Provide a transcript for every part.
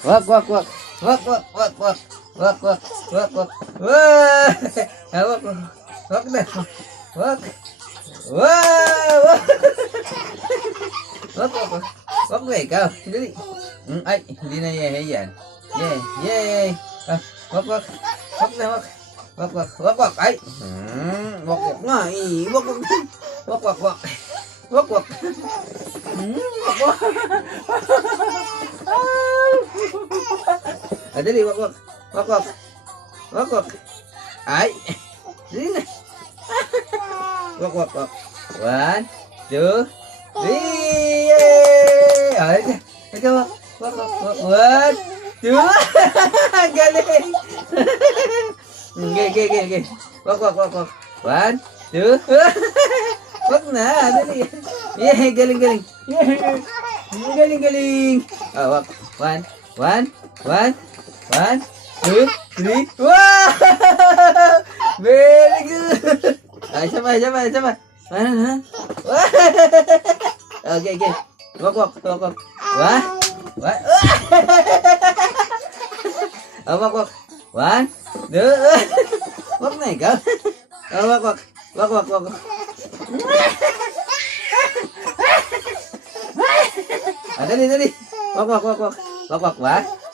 Wak, wak, wak. Wak, wak, wak, wak. Wak, wak, wak, wak. Wah! Ah, wak, wak. Wak na. Wak. Wow! Wak. Wak, wak, wak. Wak na ikaw. Dali. Ay, hindi na yan. Yay, yay. Ah, wak, wak. Wak na, wak. Wak, wak, wak, wak. Ay. Wak, wak nga. Wak, wak. Wak, wak, wak. Wak, wak. Wak, wak. Ah, dali, wak, wak. Wak, wak. Wak, wak. Ay. Dali na. Wak, wak, wak. 1, 2, 3. Yay! Ay, ikaw, wak. Wak, wak, wak. 1, 2. Galing. Okay. Wak, wak, wak, wak. 1, 2. Wak na, dali. Yay, galing. Yay. Galing. Ah, wak. 1, 2, 3. Wow! Very good. Ay, sama. Okay. Wak. Wah. Oh, wak. 1, 2. Wak na ikaw. Oh, wak. Ah, dali. Wak.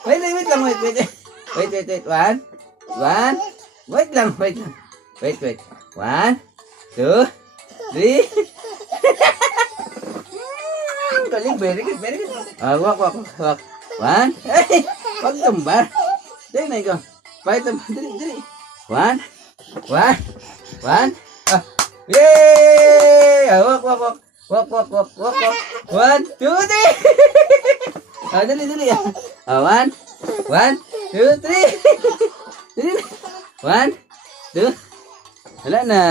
Wait lang. Wait. 1. Wait lang. 1, 2, 3. Galing, very good. Ah, wak. 1. Ay, wag tumba. Dali na ikaw. Dali. 1. Ah, yay! Ah, wak. 1, 2, 3. Ah, dali. Ah, 1, 2, 3. 1, 2. Wala na.